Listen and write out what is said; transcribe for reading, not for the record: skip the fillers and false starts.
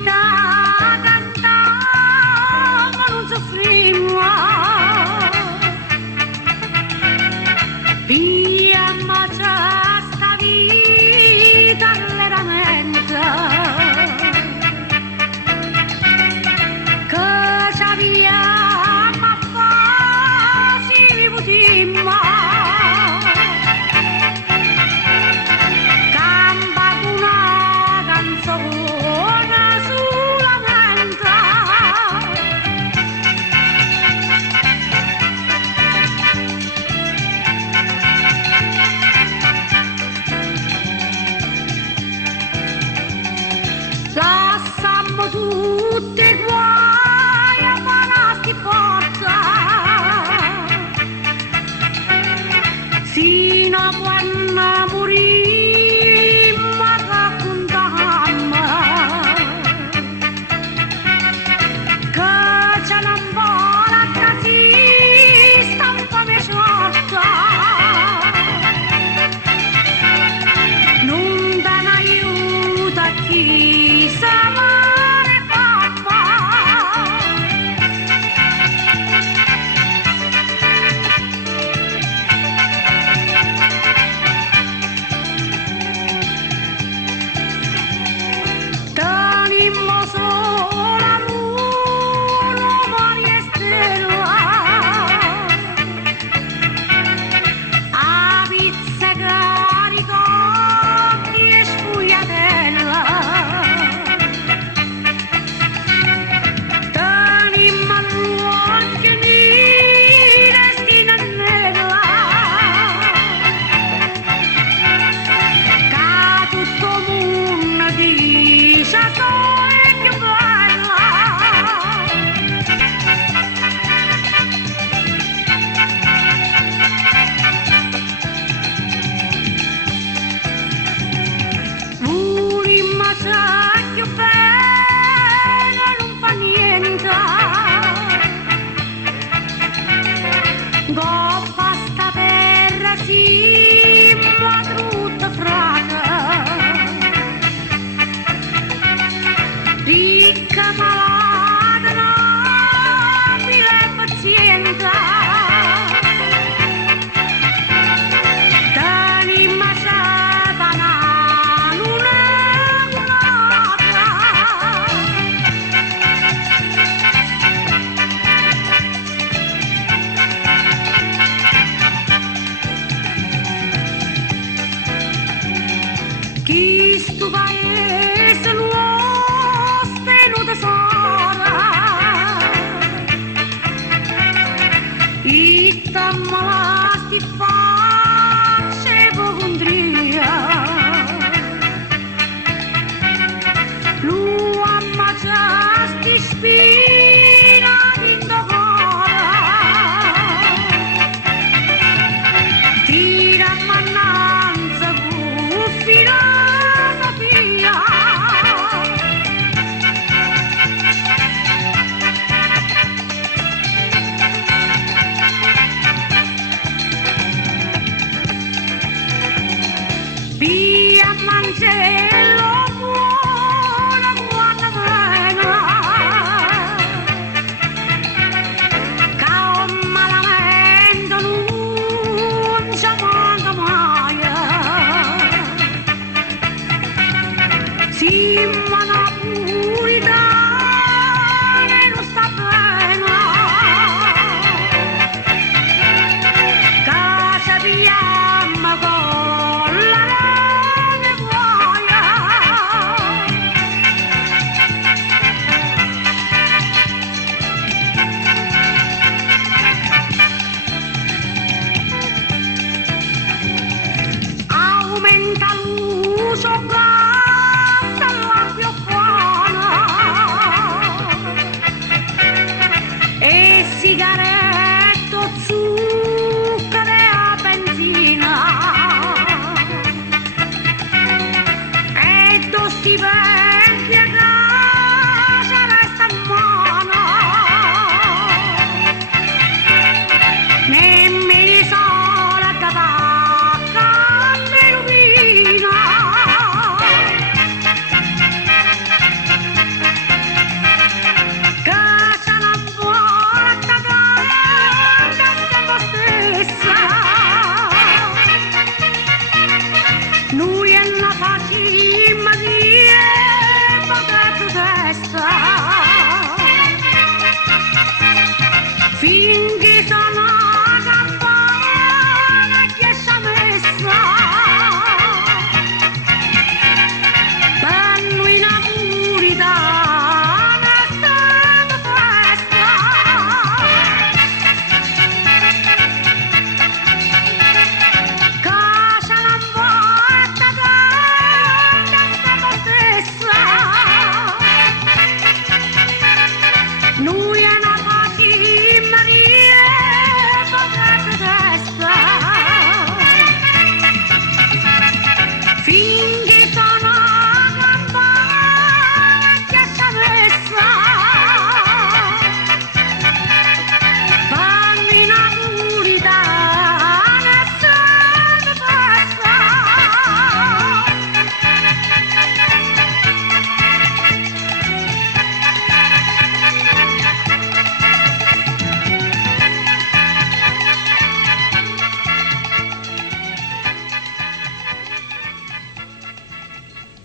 vita cantava, ma non soffrimmo. Via ma c'è sta vita veramente, che c'abbiamo a fare si putimmo. Lasciamo tutti i guai a farasti forza, sino a quando morimmo raccontammo che c'è una bola che si stampa me sorta. Non dà un aiuto a chi sa male papà. Tenimmo sola l'uno varie stelle, a pizze caricotti e sfugliatella. Tenimmo all'occhio di destina nella, che tutto mondo dice è più bella. Volimmo c'è più bene, non fa niente. Goppa sta terra si ma tutta frata, ricca malata, nobile e paziente. Tenimmo Satana l'una con l'altra. Chi sto paese nuovo stenuto sola, itta malati facce pocondria, lui ammacciasti spina in dogola, tira mannanza cuffina via. Via Mangello buona buona bene, che un malamento non ci manca mai. Sì, ma la purità non sta bene, che ci abbiamo con la rana guaia. Aumenta l'uso